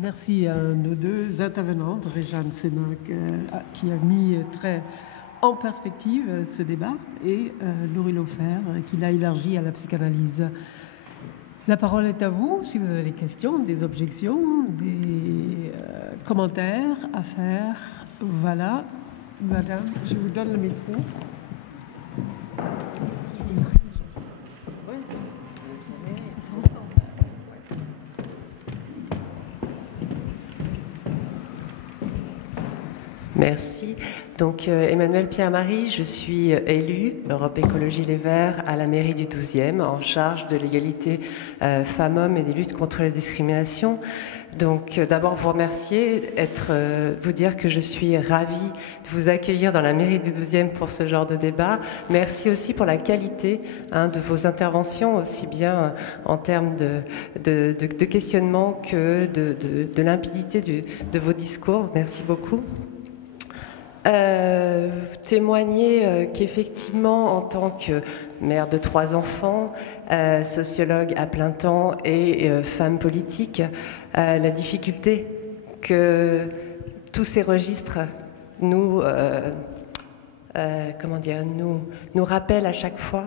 Merci à nos deux intervenantes, Réjeanne Sénac, qui a mis très en perspective ce débat, et Laurie Laufer, qui l'a élargi à la psychanalyse. La parole est à vous, si vous avez des questions, des objections, des commentaires à faire. Voilà, madame, je vous donne le micro. Merci. Donc, Emmanuelle Pierre-Marie, je suis élue Europe Écologie Les Verts à la mairie du 12e, en charge de l'égalité femmes-hommes et des luttes contre la discrimination. Donc, d'abord, vous remercier, vous dire que je suis ravie de vous accueillir dans la mairie du 12e pour ce genre de débat. Merci aussi pour la qualité de vos interventions, aussi bien en termes de questionnement que de limpidité de vos discours. Merci beaucoup. Témoigner qu'effectivement, en tant que mère de 3 enfants, sociologue à plein temps et femme politique, la difficulté que tous ces registres nous rappellent à chaque fois.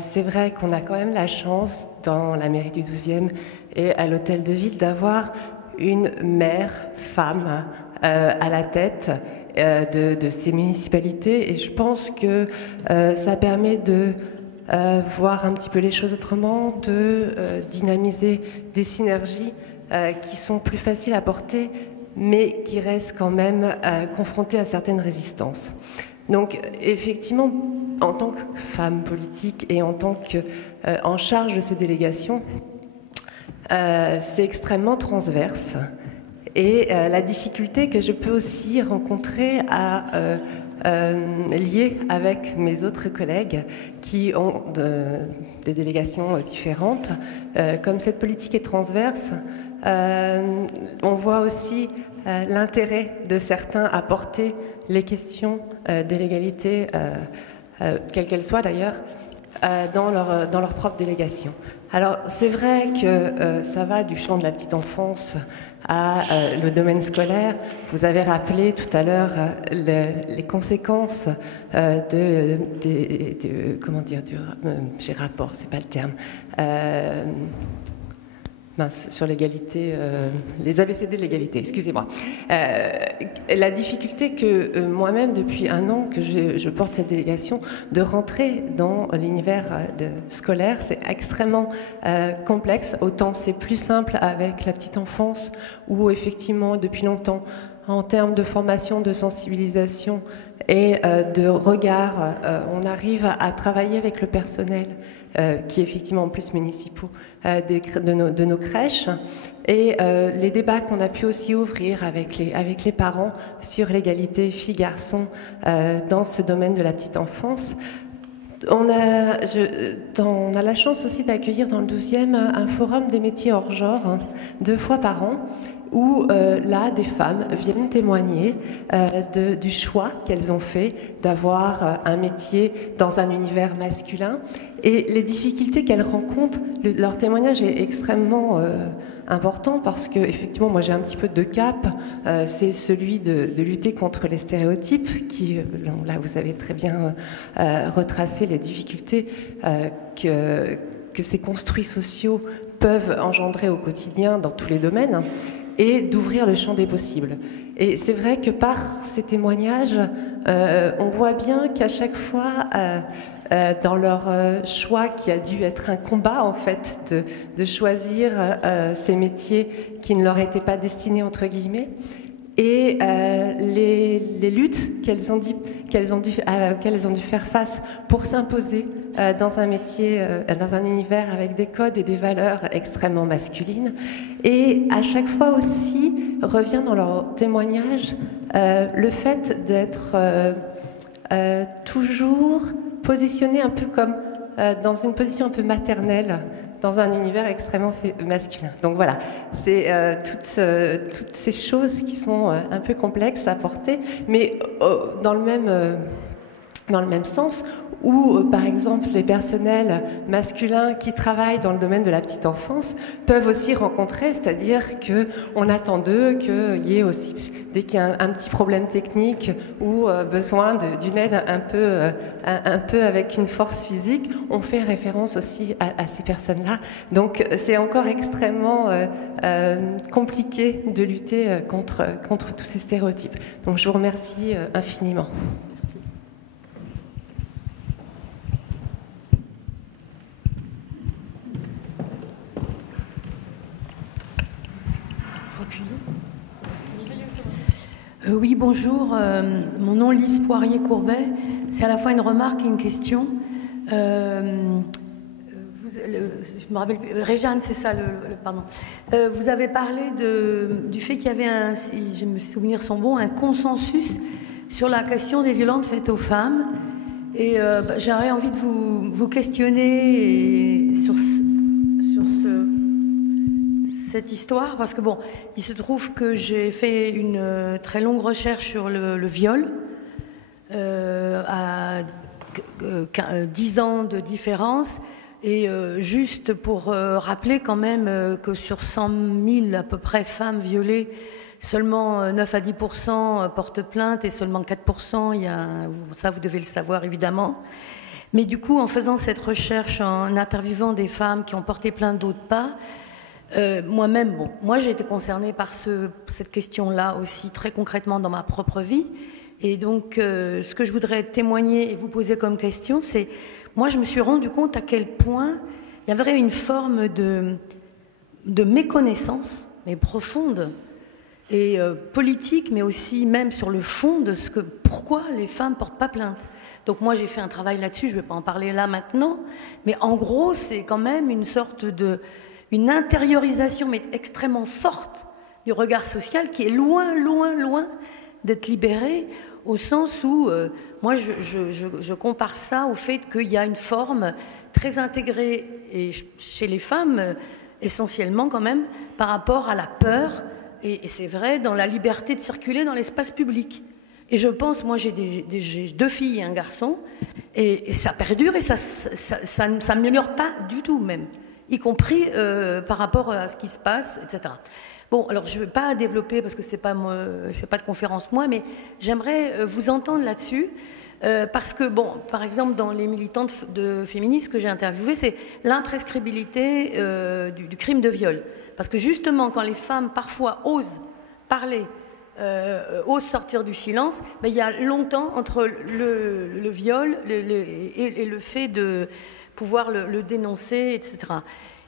C'est vrai qu'on a quand même la chance, dans la mairie du 12e et à l'hôtel de ville, d'avoir une mère, femme, à la tête de ces municipalités, et je pense que ça permet de voir un petit peu les choses autrement, de dynamiser des synergies qui sont plus faciles à porter, mais qui restent quand même confrontées à certaines résistances. Donc effectivement, en tant que femme politique et en tant qu'en charge de ces délégations, c'est extrêmement transverse. Et la difficulté que je peux aussi rencontrer liée avec mes autres collègues qui ont des délégations différentes, comme cette politique est transverse, on voit aussi l'intérêt de certains à porter les questions de l'égalité, quelle qu'elle soit d'ailleurs, dans leur propre délégation. Alors c'est vrai que ça va du champ de la petite enfance à le domaine scolaire. Vous avez rappelé tout à l'heure les conséquences j'ai rapport, c'est pas le terme, sur l'égalité, les ABCD de l'égalité, excusez-moi. La difficulté que moi-même, depuis 1 an que je porte cette délégation, de rentrer dans l'univers scolaire, c'est extrêmement complexe. Autant c'est plus simple avec la petite enfance, où effectivement, depuis longtemps, en termes de formation, de sensibilisation et de regard, on arrive à travailler avec le personnel qui est effectivement en plus municipaux de nos crèches, et les débats qu'on a pu aussi ouvrir avec les parents sur l'égalité filles-garçons dans ce domaine de la petite enfance. On a la chance aussi d'accueillir dans le 12e un forum des métiers hors genre, 2 fois par an, où là, des femmes viennent témoigner du choix qu'elles ont fait d'avoir un métier dans un univers masculin, et les difficultés qu'elles rencontrent. Leur témoignage est extrêmement important, parce que effectivement, moi j'ai un petit peu de cap, c'est celui de lutter contre les stéréotypes, qui, là vous avez très bien retracé les difficultés que ces construits sociaux peuvent engendrer au quotidien dans tous les domaines, et d'ouvrir le champ des possibles. Et c'est vrai que par ces témoignages, on voit bien qu'à chaque fois, dans leur choix, qui a dû être un combat en fait, de choisir ces métiers qui ne leur étaient pas destinés entre guillemets, et les luttes auxquelles elles ont dû faire face pour s'imposer dans un métier, dans un univers avec des codes et des valeurs extrêmement masculines. Et à chaque fois aussi revient dans leur témoignage le fait d'être toujours positionné un peu comme dans une position un peu maternelle, dans un univers extrêmement masculin. Donc voilà, c'est toutes ces choses qui sont un peu complexes à porter, mais dans le même sens, ou par exemple les personnels masculins qui travaillent dans le domaine de la petite enfance peuvent aussi rencontrer, c'est-à-dire qu'on attend d'eux qu'il y ait aussi, dès qu'il y a un petit problème technique ou besoin d'une aide un peu avec une force physique, on fait référence aussi à ces personnes-là. Donc c'est encore extrêmement compliqué de lutter contre tous ces stéréotypes. Donc je vous remercie infiniment. Oui, bonjour. Mon nom est Lise Poirier-Courbet. C'est à la fois une remarque et une question. Je me rappelle plus. Réjeanne, c'est ça, pardon. Vous avez parlé du fait qu'il y avait, si je me souviens sont bons, un consensus sur la question des violences faites aux femmes. Et j'aurais envie de vous questionner sur cette histoire, parce que bon, il se trouve que j'ai fait une très longue recherche sur le viol, à 10 ans de différence, et juste pour rappeler quand même que sur 100 000 à peu près femmes violées, seulement 9 à 10% portent plainte et seulement 4%, ça vous devez le savoir évidemment. Mais du coup, en faisant cette recherche, en interviewant des femmes qui ont porté plainte, d'autres pas, moi-même, moi j'ai été concernée par cette question-là aussi très concrètement dans ma propre vie. Et donc, ce que je voudrais témoigner et vous poser comme question, c'est, moi je me suis rendu compte à quel point il y avait une forme de méconnaissance, mais profonde, et politique, mais aussi même sur le fond de pourquoi les femmes ne portent pas plainte. Donc moi j'ai fait un travail là-dessus, je ne vais pas en parler là maintenant, mais en gros c'est quand même une sorte une intériorisation mais extrêmement forte du regard social qui est loin, loin, loin d'être libéré, au sens où, moi je compare ça au fait qu'il y a une forme très intégrée et chez les femmes, essentiellement quand même, par rapport à la peur, et c'est vrai, dans la liberté de circuler dans l'espace public. Et je pense, moi j'ai 2 filles et un garçon, et ça perdure et ça ne s'améliore pas du tout même, y compris par rapport à ce qui se passe, etc. Bon, alors je ne vais pas développer parce que c'est pas moi, je ne fais pas de conférence moi, mais j'aimerais vous entendre là-dessus, parce que, bon, par exemple, dans les militantes féministes que j'ai interviewées, c'est l'imprescriptibilité du crime de viol. Parce que justement, quand les femmes parfois osent parler, osent sortir du silence, mais il y a longtemps entre le viol et le fait de pouvoir le dénoncer, etc.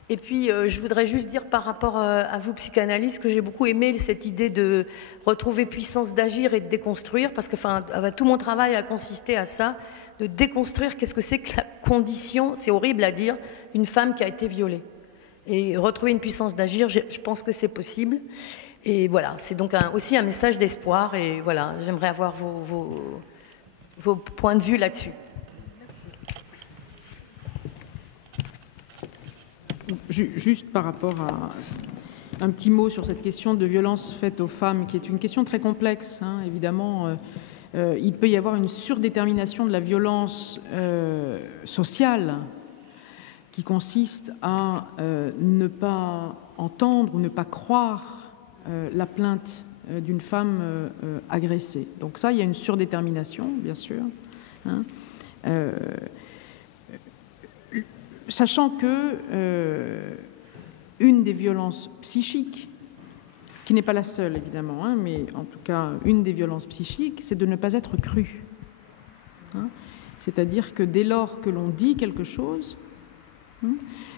Et puis, je voudrais juste dire par rapport à vous, psychanalystes, que j'ai beaucoup aimé cette idée de retrouver puissance d'agir et de déconstruire, parce que tout mon travail a consisté à ça, de déconstruire qu'est-ce que c'est que la condition, c'est horrible à dire, une femme qui a été violée. Et retrouver une puissance d'agir, je pense que c'est possible. Et voilà, c'est donc aussi un message d'espoir, et voilà, j'aimerais avoir vos points de vue là-dessus. Juste par rapport à un petit mot sur cette question de violence faite aux femmes, qui est une question très complexe, hein, évidemment. Il peut y avoir une surdétermination de la violence sociale qui consiste à ne pas entendre ou ne pas croire la plainte d'une femme agressée. Donc ça, il y a une surdétermination, bien sûr, hein. Sachant que une des violences psychiques, qui n'est pas la seule évidemment, hein, mais en tout cas une des violences psychiques, c'est de ne pas être cru. Hein, c'est-à-dire que dès lors que l'on dit quelque chose, hein,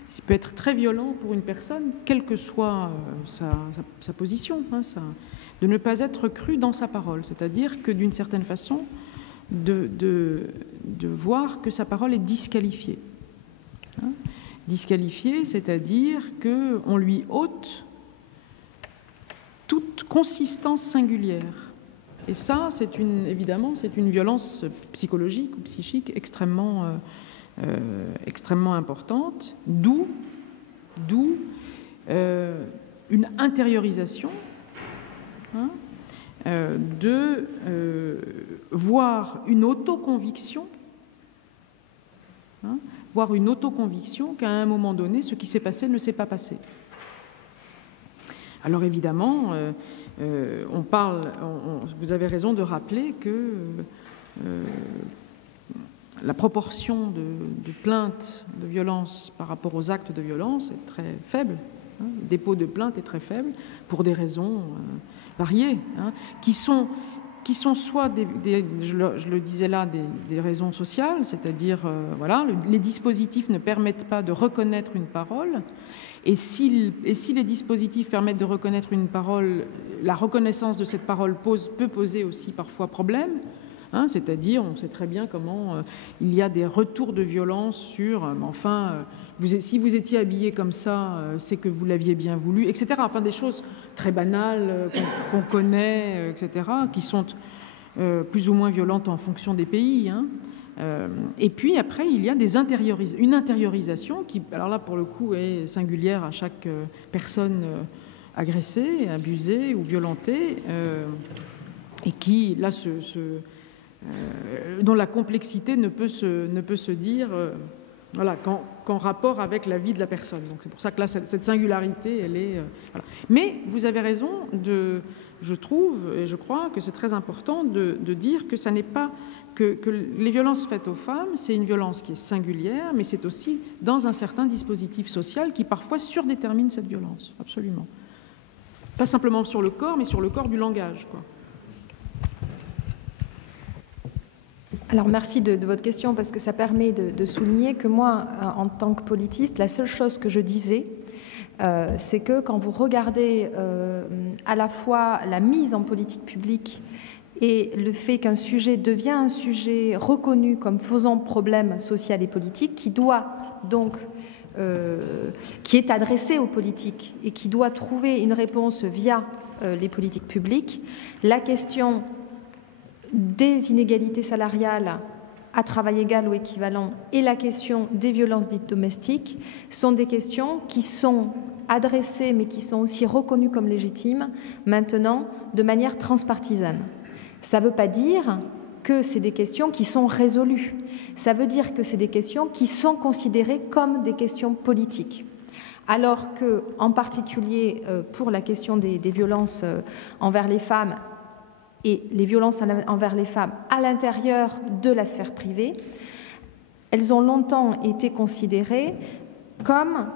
ça peut être très violent pour une personne, quelle que soit sa position, hein, de ne pas être cru dans sa parole, c'est-à-dire que d'une certaine façon, de voir que sa parole est disqualifiée. Hein, disqualifiée, c'est-à-dire qu'on lui ôte toute consistance singulière. Et ça, évidemment, c'est une violence psychologique ou psychique extrêmement importante, d'où une intériorisation, hein, de voir une autoconviction hein, voire une autoconviction qu'à un moment donné, ce qui s'est passé ne s'est pas passé. Alors évidemment, vous avez raison de rappeler que la proportion de plaintes de violence par rapport aux actes de violence est très faible. Hein, le dépôt de plainte est très faible pour des raisons variées, hein, qui sont soit je le disais là, des raisons sociales, c'est-à-dire voilà, les dispositifs ne permettent pas de reconnaître une parole, et si les dispositifs permettent de reconnaître une parole, la reconnaissance de cette parole peut poser aussi parfois problème, hein, c'est-à-dire on sait très bien comment il y a des retours de violence sur enfin si vous étiez habillé comme ça, c'est que vous l'aviez bien voulu, etc. Enfin, des choses très banales qu'on connaît, etc., qui sont plus ou moins violentes en fonction des pays. Hein. Et puis, après, il y a une intériorisation qui, alors là, pour le coup, est singulière à chaque personne agressée, abusée ou violentée, et qui, là, dont la complexité ne peut se dire... voilà, qu'en rapport avec la vie de la personne. Donc c'est pour ça que là, cette singularité, elle est... voilà. Mais vous avez raison, je trouve, et je crois que c'est très important de dire que ça n'est pas... que les violences faites aux femmes, c'est une violence qui est singulière, mais c'est aussi dans un certain dispositif social qui parfois surdétermine cette violence, absolument. Pas simplement sur le corps, mais sur le corps du langage, quoi. Alors merci de votre question parce que ça permet de souligner que moi, en tant que politiste, la seule chose que je disais, c'est que quand vous regardez à la fois la mise en politique publique et le fait qu'un sujet devient un sujet reconnu comme faisant problème social et politique, qui doit donc, qui est adressé aux politiques et qui doit trouver une réponse via les politiques publiques, la question des inégalités salariales à travail égal ou équivalent et la question des violences dites domestiques sont des questions qui sont adressées mais qui sont aussi reconnues comme légitimes maintenant de manière transpartisane. Ça ne veut pas dire que c'est des questions qui sont résolues. Ça veut dire que c'est des questions qui sont considérées comme des questions politiques. Alors que, en particulier pour la question des violences envers les femmes et les violences envers les femmes à l'intérieur de la sphère privée, elles ont longtemps été considérées comme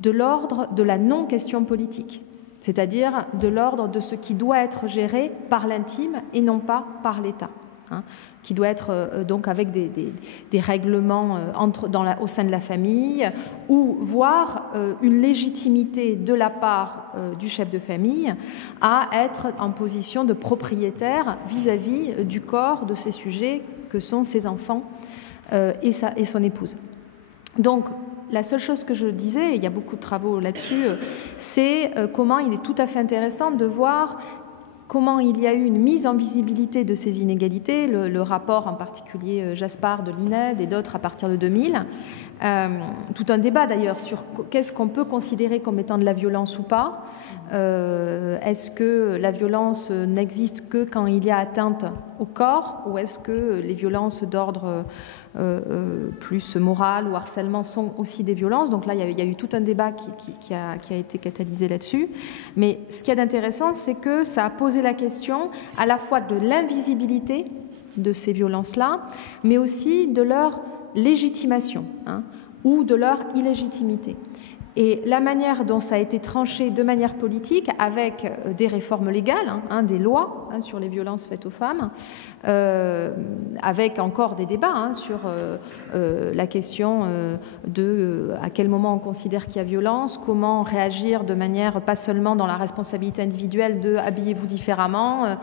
de l'ordre de la non-question politique, c'est-à-dire de l'ordre de ce qui doit être géré par l'intime et non pas par l'État, hein, qui doit être donc avec des règlements au sein de la famille, ou voire une légitimité de la part du chef de famille à être en position de propriétaire vis-à-vis du corps de ces sujets que sont ses enfants et son épouse. Donc, la seule chose que je disais, et il y a beaucoup de travaux là-dessus, c'est comment il est tout à fait intéressant de voir comment il y a eu une mise en visibilité de ces inégalités, le rapport en particulier Jaspard de l'INED et d'autres à partir de 2000, tout un débat d'ailleurs sur qu'est-ce qu'on peut considérer comme étant de la violence ou pas. Est-ce que la violence n'existe que quand il y a atteinte au corps, ou est-ce que les violences d'ordre plus moral ou harcèlement sont aussi des violences? Donc là, il y a eu tout un débat qui a été catalysé là-dessus. Mais ce qu'il y a d'intéressant, c'est que ça a posé la question à la fois de l'invisibilité de ces violences-là, mais aussi de leur légitimation, hein, ou de leur illégitimité. Et la manière dont ça a été tranché de manière politique, avec des réformes légales, hein, des lois sur les violences faites aux femmes, avec encore des débats sur la question de à quel moment on considère qu'il y a violence, comment réagir de manière, pas seulement dans la responsabilité individuelle de habillez-vous différemment,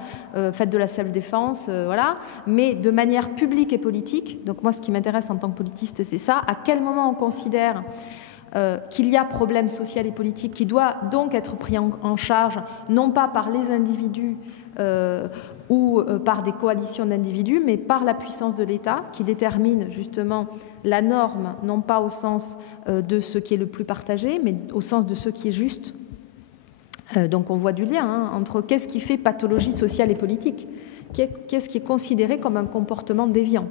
faites de la self-défense, voilà, mais de manière publique et politique. Donc moi, ce qui m'intéresse en tant que politiste, c'est ça. À quel moment on considère qu'il y a problème social et politique qui doit donc être pris en charge, non pas par les individus ou par des coalitions d'individus, mais par la puissance de l'État qui détermine justement la norme, non pas au sens de ce qui est le plus partagé, mais au sens de ce qui est juste. Donc on voit du lien entre qu'est-ce qui fait pathologie sociale et politique, qu'est-ce qui est considéré comme un comportement déviant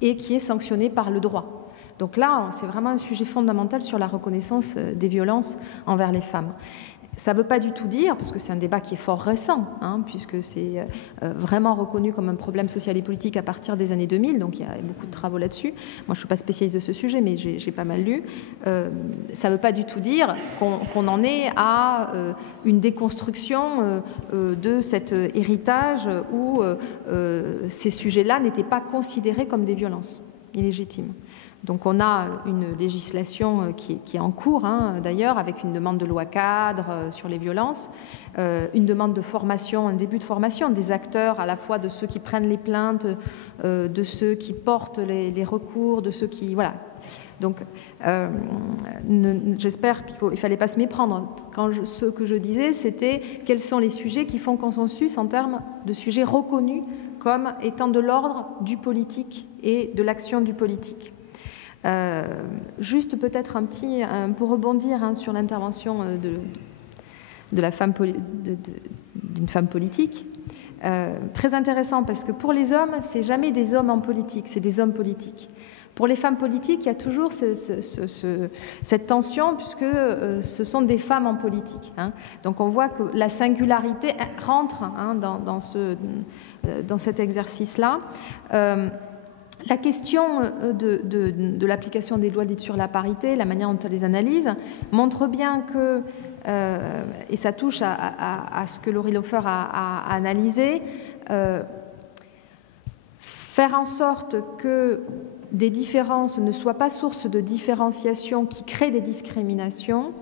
et qui est sanctionné par le droit. Donc là, c'est vraiment un sujet fondamental sur la reconnaissance des violences envers les femmes. Ça ne veut pas du tout dire, parce que c'est un débat qui est fort récent, puisque c'est vraiment reconnu comme un problème social et politique à partir des années 2000, donc il y a beaucoup de travaux là-dessus. Moi, je ne suis pas spécialiste de ce sujet, mais j'ai pas mal lu. Ça ne veut pas du tout dire qu'on en est à une déconstruction de cet héritage où ces sujets-là n'étaient pas considérés comme des violences illégitimes. Donc on a une législation qui est en cours, d'ailleurs, avec une demande de loi cadre sur les violences, une demande de formation, un début de formation des acteurs, à la fois de ceux qui prennent les plaintes, de ceux qui portent les recours, de ceux qui... Voilà. Donc j'espère qu'il ne fallait pas se méprendre. Ce que je disais, c'était quels sont les sujets qui font consensus en termes de sujets reconnus comme étant de l'ordre du politique et de l'action du politique. Juste peut-être pour rebondir sur l'intervention d'une femme politique, très intéressant parce que pour les hommes, c'est jamais des hommes en politique, c'est des hommes politiques. Pour les femmes politiques, il y a toujours cette tension puisque ce sont des femmes en politique. Donc on voit que la singularité rentre dans cet exercice-là. La question de l'application des lois dites sur la parité, la manière dont on les analyse, montre bien que, et ça touche à ce que Laurie Lofer a analysé, faire en sorte que des différences ne soient pas source de différenciation qui créent des discriminations,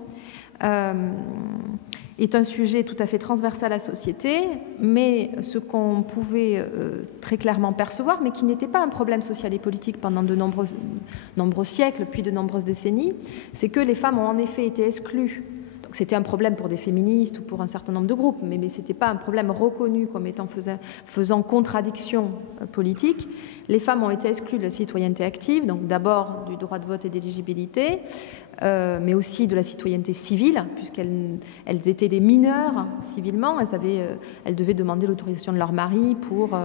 est un sujet tout à fait transversal à la société, mais ce qu'on pouvait très clairement percevoir, mais qui n'était pas un problème social et politique pendant de nombreux siècles, puis de nombreuses décennies, c'est que les femmes ont en effet été exclues. Donc c'était un problème pour des féministes ou pour un certain nombre de groupes, mais ce n'était pas un problème reconnu comme étant faisant contradiction politique. Les femmes ont été exclues de la citoyenneté active, donc d'abord du droit de vote et d'éligibilité, mais aussi de la citoyenneté civile, puisqu'elles étaient des mineurs civilement. Elles devaient demander l'autorisation de leur mari pour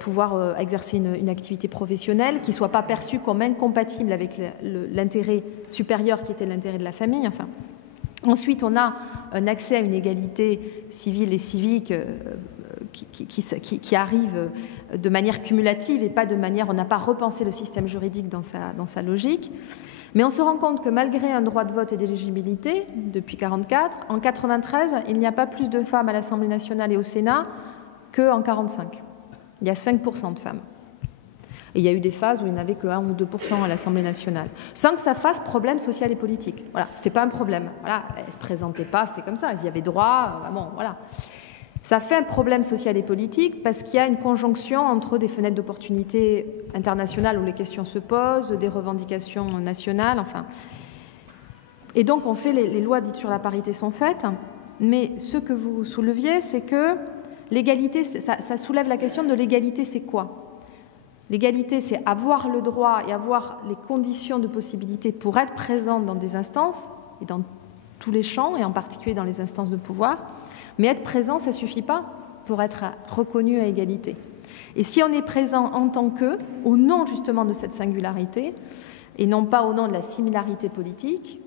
pouvoir exercer une activité professionnelle qui ne soit pas perçue comme incompatible avec l'intérêt supérieur qui était l'intérêt de la famille. Enfin. Ensuite, on a un accès à une égalité civile et civique qui arrive de manière cumulative et pas de manière... On n'a pas repensé le système juridique dans sa logique. Mais on se rend compte que malgré un droit de vote et d'éligibilité, depuis 1944, en 1993, il n'y a pas plus de femmes à l'Assemblée nationale et au Sénat qu'en 1945. Il y a 5% de femmes. Et il y a eu des phases où il n'y en avait que 1 ou 2% à l'Assemblée nationale, sans que ça fasse problème social et politique. Voilà, ce n'était pas un problème. Voilà, elles ne se présentaient pas, c'était comme ça, elles y avaient droit. Bon, voilà. Ça fait un problème social et politique parce qu'il y a une conjonction entre des fenêtres d'opportunité internationales où les questions se posent, des revendications nationales, enfin. Et donc, on fait les lois dites sur la parité sont faites, mais ce que vous souleviez, c'est que l'égalité, ça soulève la question de l'égalité, c'est quoi ? L'égalité, c'est avoir le droit et avoir les conditions de possibilité pour être présente dans des instances et dans tous les champs, et en particulier dans les instances de pouvoir. Mais être présent, ça ne suffit pas pour être reconnu à égalité. Et si on est présent en tant qu'eux, au nom justement de cette singularité, et non pas au nom de la similarité politique,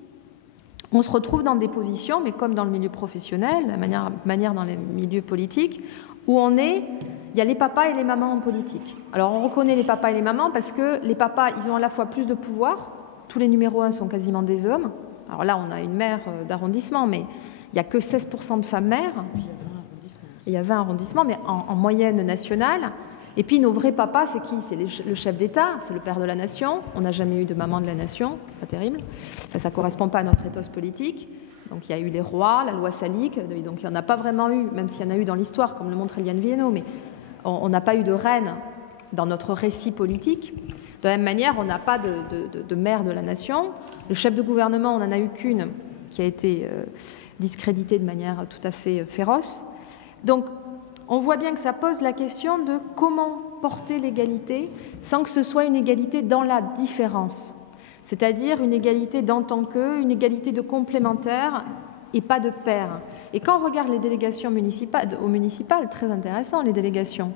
on se retrouve dans des positions, mais comme dans le milieu professionnel, la manière dans les milieux politiques, où il y a les papas et les mamans en politique. Alors on reconnaît les papas et les mamans parce que les papas, ils ont à la fois plus de pouvoir, tous les numéros 1 sont quasiment des hommes. Alors là, on a une maire d'arrondissement, mais il n'y a que 16% de femmes maires. Il y a 20 arrondissements, mais en moyenne nationale. Et puis nos vrais papas, c'est qui? C'est le chef d'État, c'est le père de la nation. On n'a jamais eu de maman de la nation, pas terrible. Enfin, ça ne correspond pas à notre ethos politique. Donc il y a eu les rois, la loi salique, donc il n'y en a pas vraiment eu, même s'il y en a eu dans l'histoire, comme le montre Eliane Viennot, mais on n'a pas eu de reine dans notre récit politique. De la même manière, on n'a pas de mère de la nation. Le chef de gouvernement, on n'en a eu qu'une qui a été discréditée de manière tout à fait féroce. Donc on voit bien que ça pose la question de comment porter l'égalité sans que ce soit une égalité dans la différence. C'est-à-dire une égalité d'en tant qu'eux, une égalité de complémentaires et pas de pairs. Et quand on regarde les délégations municipales, très intéressant les délégations,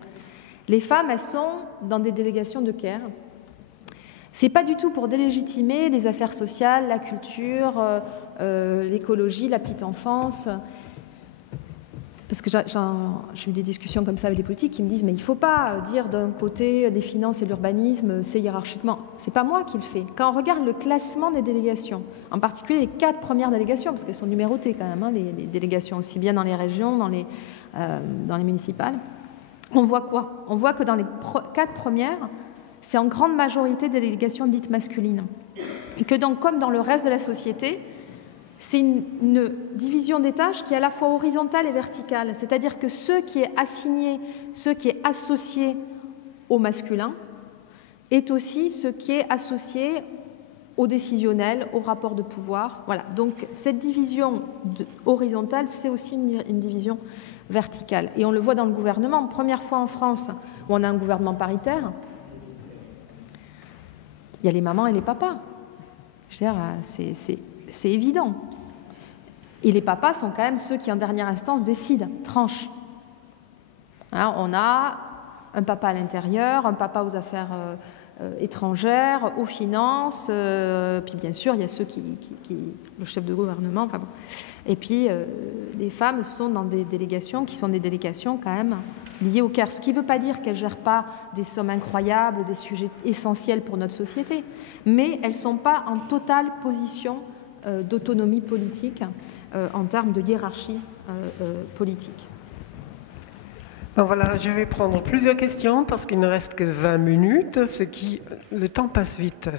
les femmes, elles sont dans des délégations de Caire. C'est pas du tout pour délégitimer les affaires sociales, la culture, l'écologie, la petite enfance. Parce que j'ai eu des discussions comme ça avec des politiques qui me disent mais il ne faut pas dire d'un côté les finances et l'urbanisme, c'est hiérarchiquement. C'est pas moi qui le fais. Quand on regarde le classement des délégations, en particulier les 4 premières délégations, parce qu'elles sont numérotées quand même, hein, les délégations aussi bien dans les régions, dans les municipales, on voit quoi? On voit que dans les 4 premières, c'est en grande majorité des délégations dites masculines. Et que donc, comme dans le reste de la société, c'est une division des tâches qui est à la fois horizontale et verticale. C'est-à-dire que ce qui est assigné, ce qui est associé au masculin, est aussi ce qui est associé au décisionnel, au rapport de pouvoir. Voilà. Donc cette division horizontale, c'est aussi une division verticale. Et on le voit dans le gouvernement. Première fois en France où on a un gouvernement paritaire, il y a les mamans et les papas. Je veux dire, c'est évident. Et les papas sont quand même ceux qui, en dernière instance, décident, tranchent. Hein, on a un papa à l'intérieur, un papa aux affaires étrangères, aux finances, puis bien sûr, il y a ceux le chef de gouvernement. Enfin bon. Et puis, les femmes sont dans des délégations qui sont des délégations quand même liées au CAIR. Ce qui ne veut pas dire qu'elles ne gèrent pas des sommes incroyables, des sujets essentiels pour notre société, mais elles ne sont pas en totale position d'autonomie politique en termes de hiérarchie politique. Bon, voilà, je vais prendre plusieurs questions parce qu'il ne reste que 20 minutes, le temps passe vite.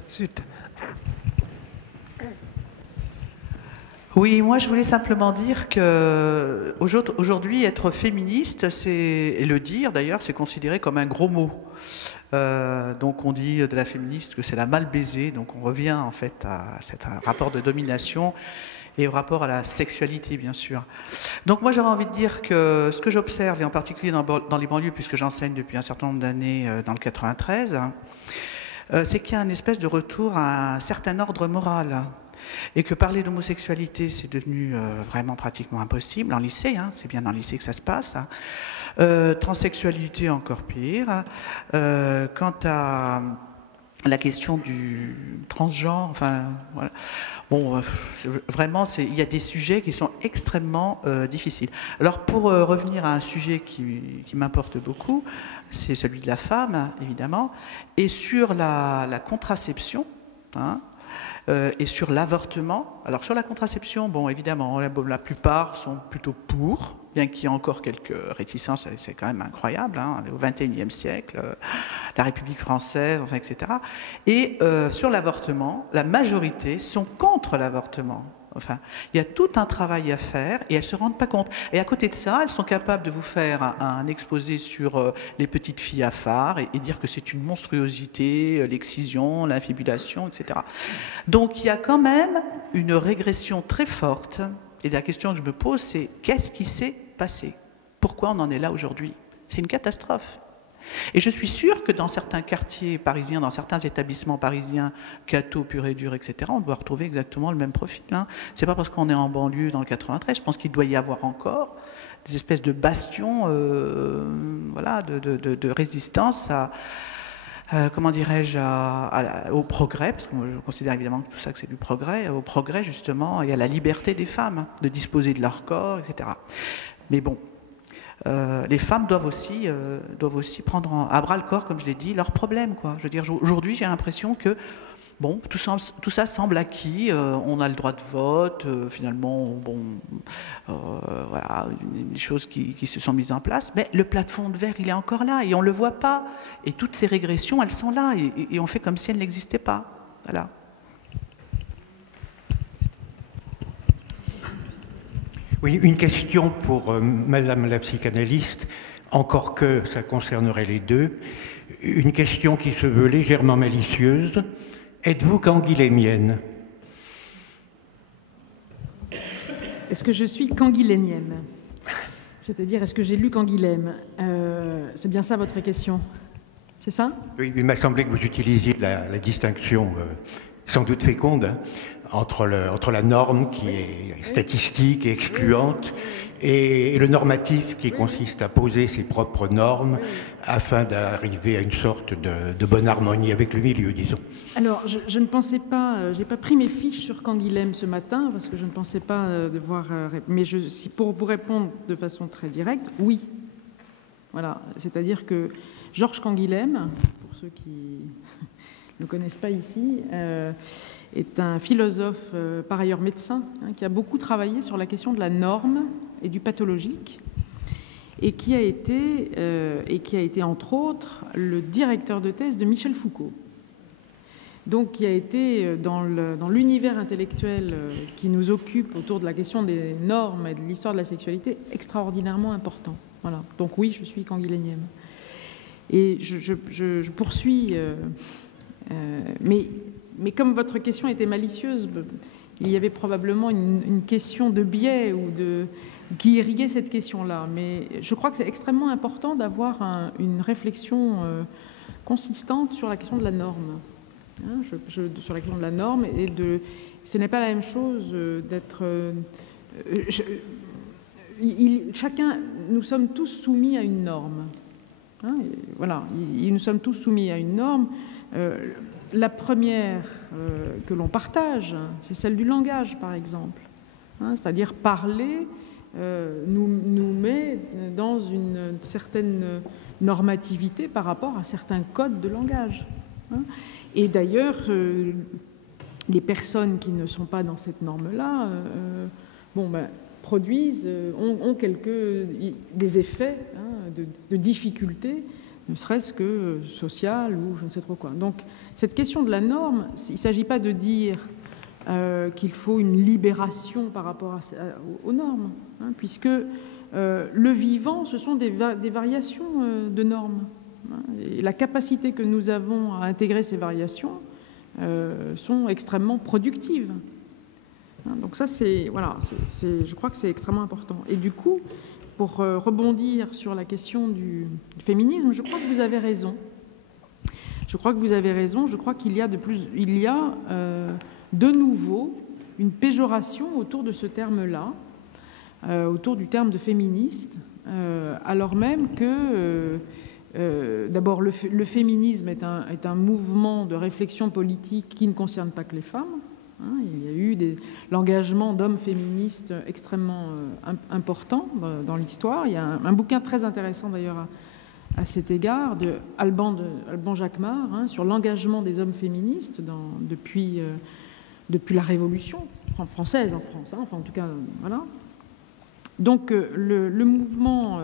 Oui, moi je voulais simplement dire que aujourd'hui être féministe, et le dire d'ailleurs, c'est considéré comme un gros mot. Donc on dit de la féministe que c'est la mal baisée, donc on revient en fait à ce rapport de domination et au rapport à la sexualité, bien sûr. Donc moi j'aurais envie de dire que ce que j'observe, et en particulier dans les banlieues, puisque j'enseigne depuis un certain nombre d'années dans le 93, c'est qu'il y a une espèce de retour à un certain ordre moral. Et que parler d'homosexualité, c'est devenu vraiment pratiquement impossible en lycée, hein, c'est bien dans le lycée que ça se passe. Hein. Transsexualité, encore pire. Quant à la question du transgenre, enfin, voilà. Bon, vraiment, il y a des sujets qui sont extrêmement difficiles. Alors, pour revenir à un sujet qui m'importe beaucoup, c'est celui de la femme, évidemment, et sur la contraception, hein, et sur l'avortement. Alors sur la contraception, bon évidemment, la plupart sont plutôt pour, bien qu'il y ait encore quelques réticences, c'est quand même incroyable, hein, au XXIe siècle, la République française, enfin, etc. Et sur l'avortement, la majorité sont contre l'avortement. Enfin, il y a tout un travail à faire et elles ne se rendent pas compte. Et à côté de ça, elles sont capables de vous faire un exposé sur les petites filles à phare et dire que c'est une monstruosité, l'excision, l'infibulation, etc. Donc il y a quand même une régression très forte. Et la question que je me pose, c'est qu'est-ce qui s'est passé? Pourquoi on en est là aujourd'hui? C'est une catastrophe. Et je suis sûre que dans certains quartiers parisiens, dans certains établissements parisiens, catho, pur et dur, etc., on doit retrouver exactement le même profil. Hein. C'est pas parce qu'on est en banlieue dans le 93, je pense qu'il doit y avoir encore des espèces de bastions voilà, de résistance à, comment dirais-je, au progrès, parce que je considère évidemment que tout ça que c'est du progrès, au progrès justement, et à la liberté des femmes, hein, de disposer de leur corps, etc. Mais bon, les femmes doivent aussi prendre à bras le corps, comme je l'ai dit, leurs problèmes, quoi. Je veux dire, aujourd'hui, j'ai l'impression que bon, tout ça semble acquis. On a le droit de vote. Finalement, bon, voilà, des choses qui se sont mises en place. Mais le plafond de verre, il est encore là et on le voit pas. Et toutes ces régressions, elles sont là et on fait comme si elles n'existaient pas. Voilà. Oui, une question pour Madame la psychanalyste, encore que ça concernerait les deux. Une question qui se veut légèrement malicieuse. Êtes-vous canguilémienne? Est-ce que je suis canguilénienne? C'est-à-dire, est-ce que j'ai lu Canguilhem? C'est bien ça votre question? C'est ça? Oui, il m'a semblé que vous utilisiez la distinction, sans doute féconde, hein, entre la norme qui est statistique et excluante et le normatif qui consiste à poser ses propres normes afin d'arriver à une sorte de bonne harmonie avec le milieu, disons. Alors, je ne pensais pas, j'ai pas pris mes fiches sur Canguilhem ce matin parce que je ne pensais pas devoir, mais si pour vous répondre de façon très directe, oui. Voilà, c'est-à-dire que Georges Canguilhem, pour ceux qui ne connaissent pas ici, est un philosophe, par ailleurs médecin, qui a beaucoup travaillé sur la question de la norme et du pathologique, et qui a été entre autres le directeur de thèse de Michel Foucault. Donc qui a été dans l'univers intellectuel qui nous occupe autour de la question des normes et de l'histoire de la sexualité extraordinairement important. Voilà. Donc oui, je suis canguilhénienne. Et je poursuis, mais comme votre question était malicieuse, il y avait probablement une question de biais qui irriguait cette question-là. Mais je crois que c'est extrêmement important d'avoir une réflexion consistante sur la question de la norme. Sur la question de la norme, ce n'est pas la même chose d'être... nous sommes tous soumis à une norme. Voilà, nous sommes tous soumis à une norme. La première que l'on partage, c'est celle du langage, par exemple. C'est-à-dire parler nous met dans une certaine normativité par rapport à certains codes de langage. Et d'ailleurs, les personnes qui ne sont pas dans cette norme-là, produisent, ont des effets de difficultés, ne serait-ce que sociales ou je ne sais trop quoi. Donc, cette question de la norme, il ne s'agit pas de dire qu'il faut une libération par rapport aux normes, puisque le vivant, ce sont des variations de normes. Et la capacité que nous avons à intégrer ces variations sont extrêmement productives. Donc ça, je crois que c'est extrêmement important. Et du coup, pour rebondir sur la question du féminisme, je crois que vous avez raison. Je crois qu'il y a de nouveau une péjoration autour de ce terme-là, autour du terme de féministe, alors même que d'abord le féminisme est un mouvement de réflexion politique qui ne concerne pas que les femmes. Il y a eu l'engagement d'hommes féministes extrêmement important dans l'histoire. Il y a un bouquin très intéressant d'ailleurs à cet égard de Alban Jacquemart sur l'engagement des hommes féministes depuis la Révolution française en France. En tout cas, voilà. Donc le mouvement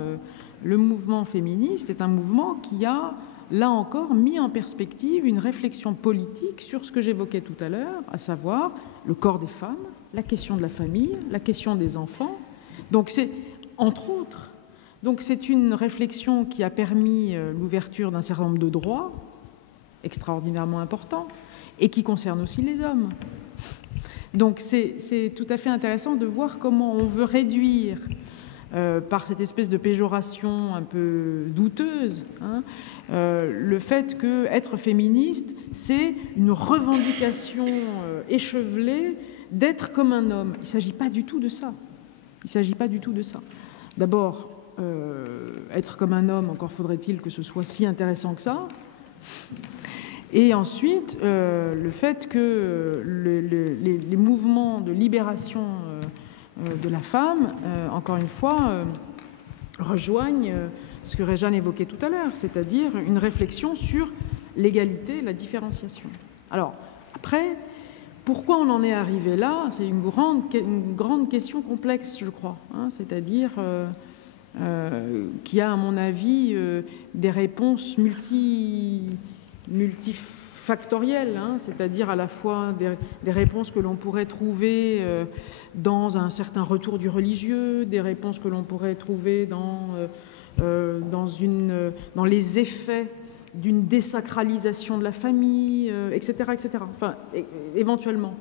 féministe est un mouvement qui a, là encore, mis en perspective une réflexion politique sur ce que j'évoquais tout à l'heure, à savoir le corps des femmes, la question de la famille, la question des enfants. Donc c'est, entre autres, c'est une réflexion qui a permis l'ouverture d'un certain nombre de droits extraordinairement importants et qui concerne aussi les hommes. Donc c'est tout à fait intéressant de voir comment on veut réduire par cette espèce de péjoration un peu douteuse, le fait qu'être féministe, c'est une revendication échevelée d'être comme un homme. Il ne s'agit pas du tout de ça. D'abord, être comme un homme, encore faudrait-il que ce soit si intéressant que ça. Et ensuite, le fait que les mouvements de libération de la femme, encore une fois, rejoignent ce que Réjeanne évoquait tout à l'heure, c'est-à-dire une réflexion sur l'égalité et la différenciation. Alors, après, pourquoi on en est arrivé là? C'est une grande question complexe, je crois. C'est-à-dire qui a, à mon avis, des réponses multifactorielles, c'est-à-dire à la fois des réponses que l'on pourrait trouver dans un certain retour du religieux, des réponses que l'on pourrait trouver dans les effets d'une désacralisation de la famille, etc., etc. Enfin, éventuellement,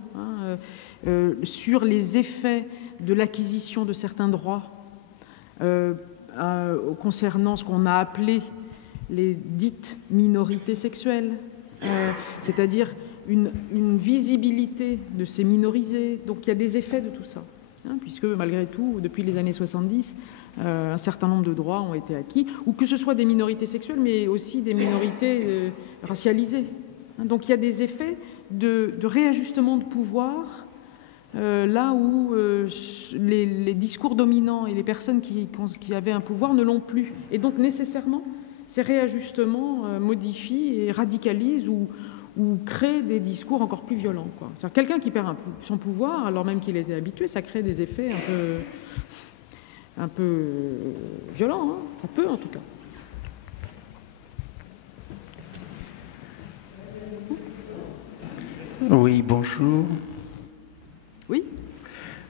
sur les effets de l'acquisition de certains droits concernant ce qu'on a appelé les dites minorités sexuelles, c'est-à-dire une visibilité de ces minorisés. Donc il y a des effets de tout ça, hein, puisque malgré tout, depuis les années 70, un certain nombre de droits ont été acquis, ou que ce soit des minorités sexuelles, mais aussi des minorités racialisées. Donc il y a des effets de réajustement de pouvoir, là où les discours dominants et les personnes qui avaient un pouvoir ne l'ont plus. Et donc nécessairement, ces réajustements modifient et radicalisent ou créent des discours encore plus violents. C'est-à-dire quelqu'un qui perd son pouvoir, alors même qu'il était habitué, ça crée des effets un peu violents, hein, un peu en tout cas. Oui, bonjour. Oui.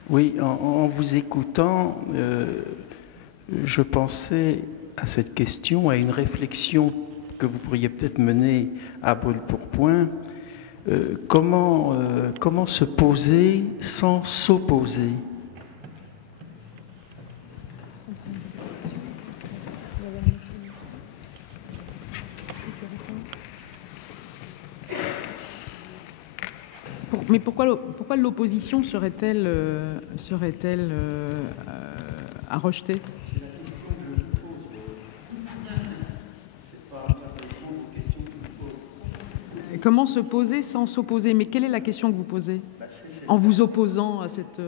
Oui, en vous écoutant, je pensais à cette question, à une réflexion que vous pourriez peut-être mener à brûle-pourpoint. Comment se poser sans s'opposer ? Mais pourquoi l'opposition serait-elle à rejeter ? Comment se poser sans s'opposer? Mais quelle est la question que vous posez en vous opposant à cette...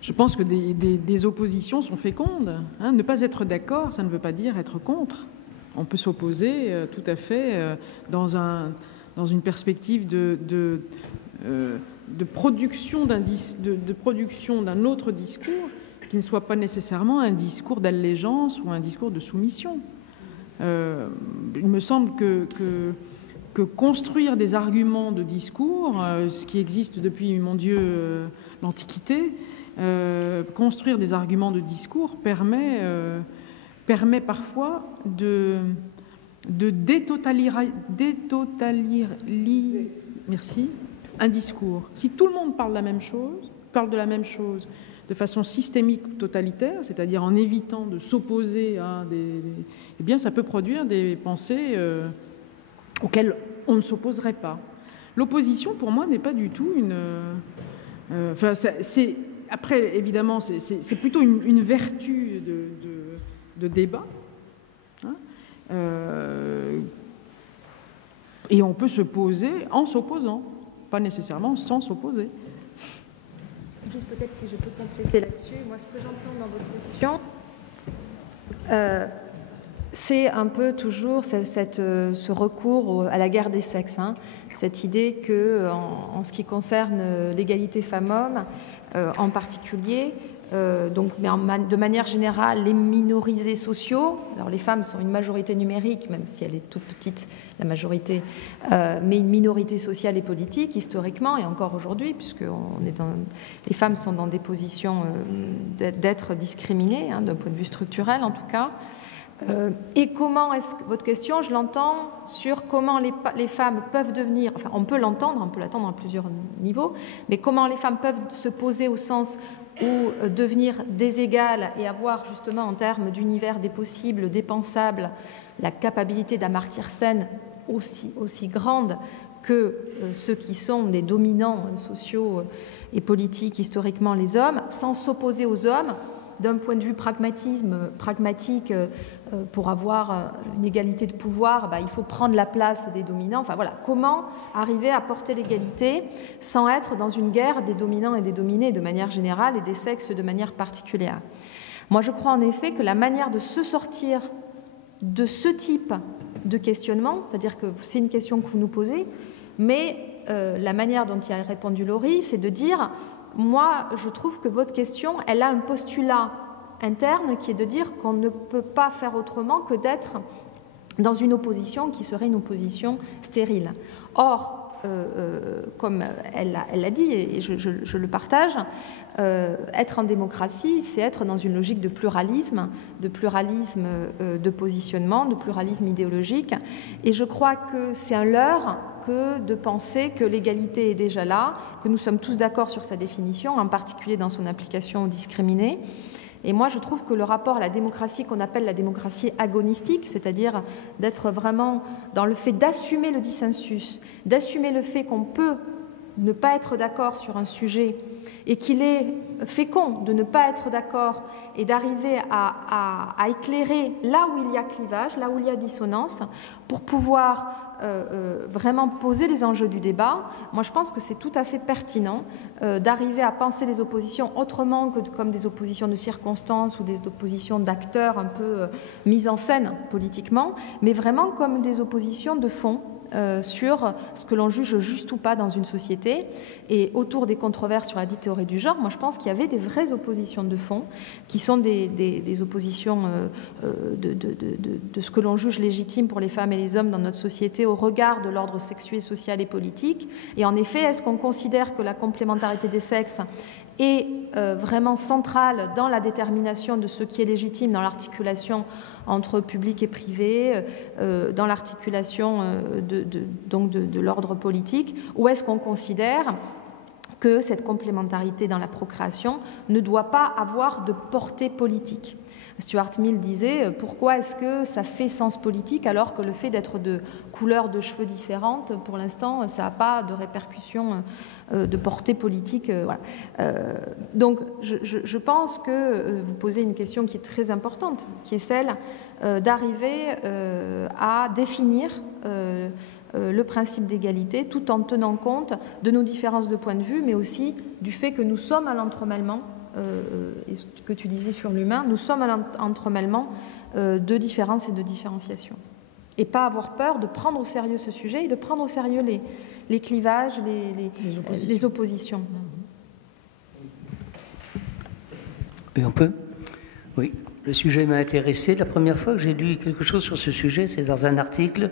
Je pense que des oppositions sont fécondes. Hein. Ne pas être d'accord, ça ne veut pas dire être contre. On peut s'opposer tout à fait dans une perspective de production d'un autre discours qui ne soit pas nécessairement un discours d'allégeance ou un discours de soumission. Il me semble que construire des arguments de discours, ce qui existe depuis, mon Dieu, l'Antiquité, construire des arguments de discours permet parfois de détotaliser merci, un discours. Si tout le monde parle de la même chose de façon systémique totalitaire, c'est-à-dire en évitant de s'opposer à eh bien, ça peut produire des pensées auxquelles on ne s'opposerait pas. L'opposition, pour moi, n'est pas du tout une... Après, évidemment, c'est plutôt une vertu de débat. Hein, et on peut se poser en s'opposant, pas nécessairement sans s'opposer. Juste peut-être si je peux compléter là-dessus, moi ce que j'entends dans votre question, c'est un peu toujours ce recours à la guerre des sexes, hein, cette idée que en ce qui concerne l'égalité femmes-hommes, en particulier, mais de manière générale, les minorisés sociaux, alors les femmes sont une majorité numérique, même si elle est toute petite, la majorité, mais une minorité sociale et politique, historiquement, et encore aujourd'hui, puisque les femmes sont dans des positions d'être discriminées, hein, d'un point de vue structurel en tout cas. Et comment est-ce que votre question, je l'entends sur comment les femmes peuvent devenir, enfin on peut l'attendre à plusieurs niveaux, mais comment les femmes peuvent se poser au sens où devenir des égales et avoir justement en termes d'univers des possibles, des pensables, la capacité d'amartir-scène aussi grande que ceux qui sont des dominants sociaux et politiques, historiquement les hommes, sans s'opposer aux hommes, d'un point de vue pragmatique, pour avoir une égalité de pouvoir, il faut prendre la place des dominants. Enfin voilà, comment arriver à porter l'égalité sans être dans une guerre des dominants et des dominés de manière générale et des sexes de manière particulière. Moi, je crois en effet que la manière de se sortir de ce type de questionnement, c'est-à-dire que c'est une question que vous nous posez, mais la manière dont y a répondu Laurie, c'est de dire... Moi, je trouve que votre question, elle a un postulat interne qui est de dire qu'on ne peut pas faire autrement que d'être dans une opposition qui serait une opposition stérile. Or, comme elle l'a dit, et je le partage, être en démocratie, c'est être dans une logique de pluralisme de positionnement, de pluralisme idéologique. Et je crois que c'est un leurre que de penser que l'égalité est déjà là, que nous sommes tous d'accord sur sa définition, en particulier dans son application aux discriminés, Et moi, je trouve que le rapport à la démocratie qu'on appelle la démocratie agonistique, c'est-à-dire d'être vraiment dans le fait d'assumer le dissensus, d'assumer le fait qu'on peut ne pas être d'accord sur un sujet et qu'il est fécond de ne pas être d'accord et d'arriver à éclairer là où il y a clivage, là où il y a dissonance, pour pouvoir vraiment poser les enjeux du débat. Moi, je pense que c'est tout à fait pertinent d'arriver à penser les oppositions autrement que comme des oppositions de circonstances ou des oppositions d'acteurs un peu mises en scène politiquement, mais vraiment comme des oppositions de fond, sur ce que l'on juge juste ou pas dans une société. Et autour des controverses sur la dite théorie du genre, moi je pense qu'il y avait des vraies oppositions de fond, qui sont des oppositions de ce que l'on juge légitime pour les femmes et les hommes dans notre société au regard de l'ordre sexuel, social et politique. Et en effet, est-ce qu'on considère que la complémentarité des sexes est vraiment centrale dans la détermination de ce qui est légitime, dans l'articulation entre public et privé, dans l'articulation de l'ordre politique, ou est-ce qu'on considère que cette complémentarité dans la procréation ne doit pas avoir de portée politique? Stuart Mill disait pourquoi est-ce que ça fait sens politique alors que le fait d'être de couleurs de cheveux différentes, pour l'instant, ça n'a pas de répercussions de portée politique. Voilà. Donc je pense que vous posez une question qui est très importante, qui est celle d'arriver à définir le principe d'égalité tout en tenant compte de nos différences de point de vue, mais aussi du fait que nous sommes à l'entremêlement, et ce que tu disais sur l'humain, nous sommes à l'entremêlement de différences et de différenciation. Et pas avoir peur de prendre au sérieux ce sujet et de prendre au sérieux les clivages, les oppositions. Et on peut ? Oui. Le sujet m'a intéressé. La première fois que j'ai lu quelque chose sur ce sujet, c'est dans un article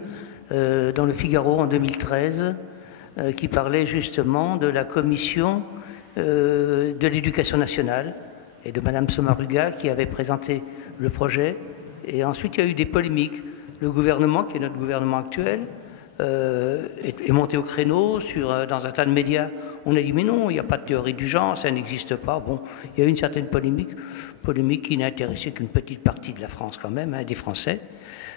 dans le Figaro en 2013 qui parlait justement de la commission de l'éducation nationale et de Madame Sommaruga qui avait présenté le projet. Et ensuite, il y a eu des polémiques. Le gouvernement, qui est notre gouvernement actuel, est monté au créneau dans un tas de médias. On a dit mais non, il n'y a pas de théorie du genre, ça n'existe pas. Bon, il y a eu une certaine polémique qui n'a intéressé qu'une petite partie de la France quand même, hein, des Français.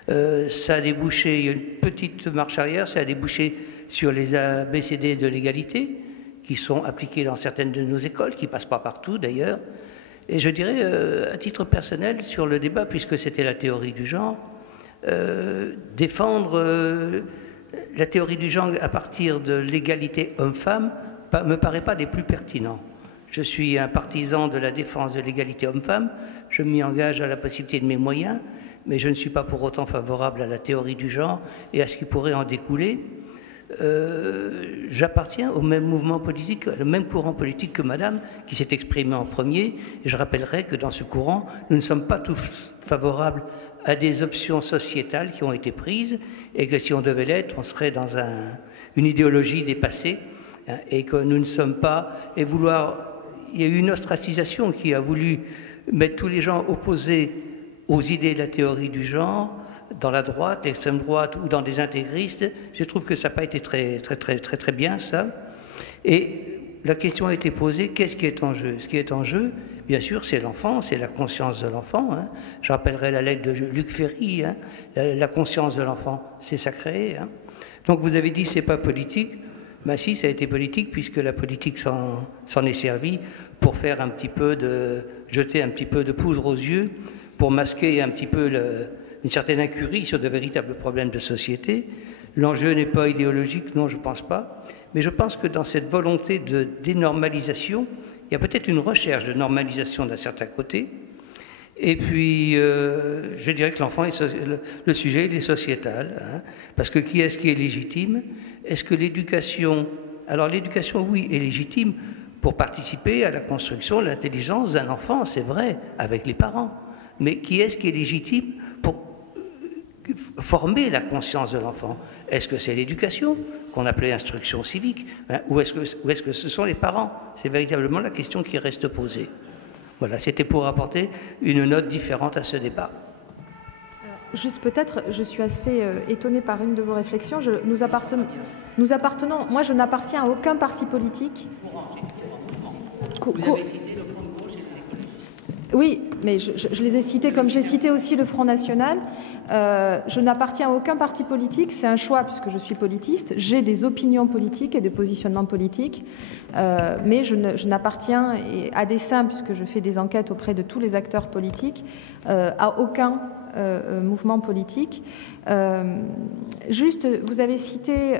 Ça a débouché, il y a une petite marche arrière, ça a débouché sur les ABCD de l'égalité qui sont appliqués dans certaines de nos écoles, qui ne passent pas partout d'ailleurs. Et je dirais, à titre personnel, sur le débat, puisque c'était la théorie du genre, défendre la théorie du genre à partir de l'égalité homme-femme me paraît pas des plus pertinents. Je suis un partisan de la défense de l'égalité homme-femme, je m'y engage à la possibilité de mes moyens, mais je ne suis pas pour autant favorable à la théorie du genre et à ce qui pourrait en découler. J'appartiens au même mouvement politique, le même courant politique que Madame, qui s'est exprimé en premier, et je rappellerai que dans ce courant, nous ne sommes pas tous favorables à des options sociétales qui ont été prises, et que si on devait l'être, on serait dans une idéologie dépassée, hein, et que nous ne sommes pas, et vouloir... Il y a eu une ostracisation qui a voulu mettre tous les gens opposés aux idées de la théorie du genre, dans la droite, l'extrême droite ou dans des intégristes. Je trouve que ça n'a pas été très bien, ça. Et la question a été posée, qu'est-ce qui est en jeu? Ce qui est en jeu, bien sûr, c'est l'enfant, c'est la conscience de l'enfant. Hein. Je rappellerai la lettre de Luc Ferry, hein. La conscience de l'enfant, c'est sacré. Hein. Donc vous avez dit, c'est pas politique. Ben si, ça a été politique, puisque la politique s'en est servie pour faire jeter un petit peu de poudre aux yeux, pour masquer un petit peu une certaine incurie sur de véritables problèmes de société. L'enjeu n'est pas idéologique, non, je ne pense pas. Mais je pense que dans cette volonté de dénormalisation, il y a peut-être une recherche de normalisation d'un certain côté. Et puis, je dirais que l'enfant, le sujet, il est sociétal. Hein, parce que qui est-ce qui est légitime? Est-ce que l'éducation... Alors l'éducation, oui, est légitime pour participer à la construction de l'intelligence d'un enfant, c'est vrai, avec les parents. Mais qui est-ce qui est légitime pour former la conscience de l'enfant? Est-ce que c'est l'éducation, qu'on appelait instruction civique, hein, ou est-ce que ce sont les parents? C'est véritablement la question qui reste posée. Voilà, c'était pour apporter une note différente à ce débat. Juste peut-être, je suis assez étonnée par une de vos réflexions. Nous appartenons, moi je n'appartiens à aucun parti politique. Oui, mais je les ai cités comme j'ai cité aussi le Front National. Je n'appartiens à aucun parti politique, c'est un choix puisque je suis politiste. J'ai des opinions politiques et des positionnements politiques, mais je n'appartiens à dessein, puisque je fais des enquêtes auprès de tous les acteurs politiques, à aucun mouvement politique. Juste, vous avez cité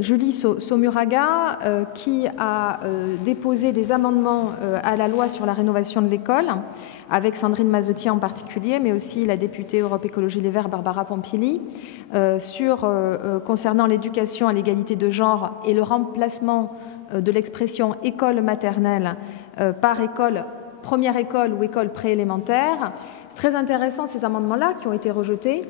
Julie Somuraga, qui a déposé des amendements à la loi sur la rénovation de l'école, avec Sandrine Mazetier en particulier, mais aussi la députée Europe Écologie Les Verts, Barbara Pompili, concernant l'éducation à l'égalité de genre et le remplacement de l'expression école maternelle par première école ou école préélémentaire. C'est très intéressant ces amendements-là qui ont été rejetés,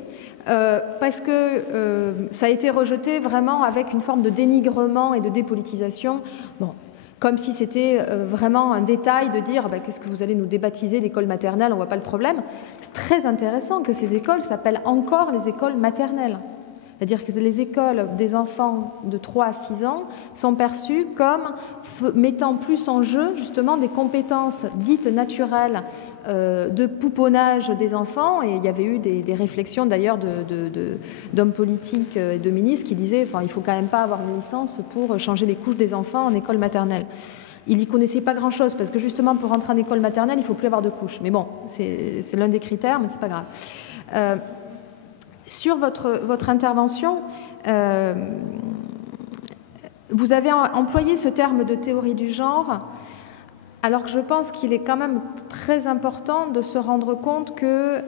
parce que ça a été rejeté vraiment avec une forme de dénigrement et de dépolitisation. Bon, comme si c'était vraiment un détail de dire qu'est-ce que vous allez nous débaptiser l'école maternelle, on ne voit pas le problème. C'est très intéressant que ces écoles s'appellent encore les écoles maternelles. C'est-à-dire que les écoles des enfants de 3 à 6 ans sont perçues comme mettant plus en jeu justement des compétences dites naturelles de pouponnage des enfants, et il y avait eu des réflexions d'ailleurs d'hommes politiques et de ministres qui disaient il ne faut quand même pas avoir une licence pour changer les couches des enfants en école maternelle. Ils n'y connaissaient pas grand-chose, parce que justement pour rentrer en école maternelle, il ne faut plus avoir de couches. Mais bon, c'est l'un des critères, mais ce n'est pas grave. Sur votre intervention, vous avez employé ce terme de théorie du genre, alors que je pense qu'il est quand même très important de se rendre compte que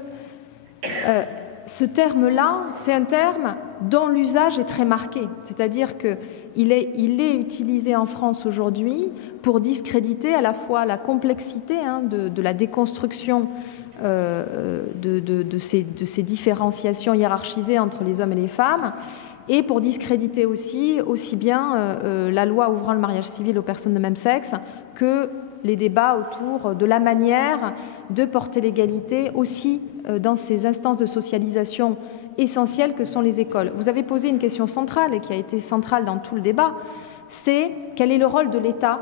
ce terme-là, c'est un terme dont l'usage est très marqué. C'est-à-dire qu'il est utilisé en France aujourd'hui pour discréditer à la fois la complexité de la déconstruction de ces différenciations hiérarchisées entre les hommes et les femmes, et pour discréditer aussi bien la loi ouvrant le mariage civil aux personnes de même sexe que les débats autour de la manière de porter l'égalité aussi dans ces instances de socialisation essentielles que sont les écoles. Vous avez posé une question centrale et qui a été centrale dans tout le débat, c'est quel est le rôle de l'État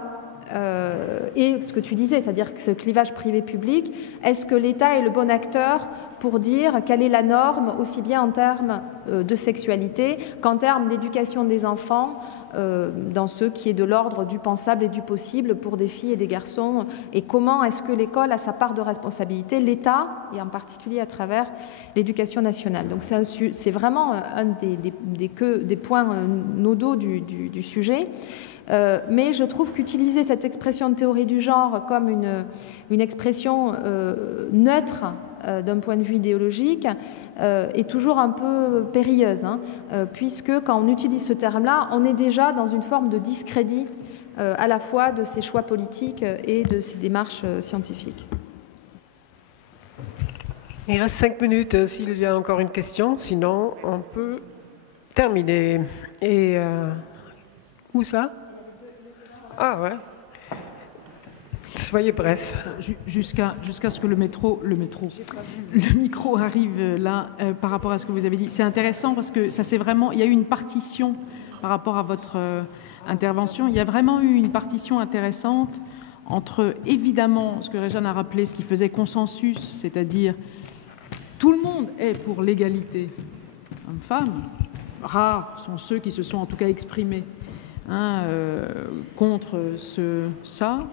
et ce que tu disais, c'est-à-dire que ce clivage privé-public, est-ce que l'État est le bon acteur pour dire quelle est la norme, aussi bien en termes de sexualité qu'en termes d'éducation des enfants, dans ce qui est de l'ordre du pensable et du possible pour des filles et des garçons, et comment est-ce que l'école a sa part de responsabilité, l'État, et en particulier à travers l'éducation nationale. Donc c'est vraiment un des points nodaux du sujet. Mais je trouve qu'utiliser cette expression de théorie du genre comme une expression neutre d'un point de vue idéologique est toujours un peu périlleuse, puisque quand on utilise ce terme-là, on est déjà dans une forme de discrédit à la fois de ces choix politiques et de ces démarches scientifiques. Il reste 5 minutes s'il y a encore une question, sinon on peut terminer. Et où ça? Ah ouais. Soyez bref. Jusqu'à ce que le micro arrive là, par rapport à ce que vous avez dit. C'est intéressant parce que ça c'est vraiment, il y a eu une partition par rapport à votre intervention. Il y a vraiment eu une partition intéressante entre, évidemment, ce que Réjeanne a rappelé, ce qui faisait consensus, c'est-à-dire tout le monde est pour l'égalité homme-femme. Rares sont ceux qui se sont en tout cas exprimés contre ça,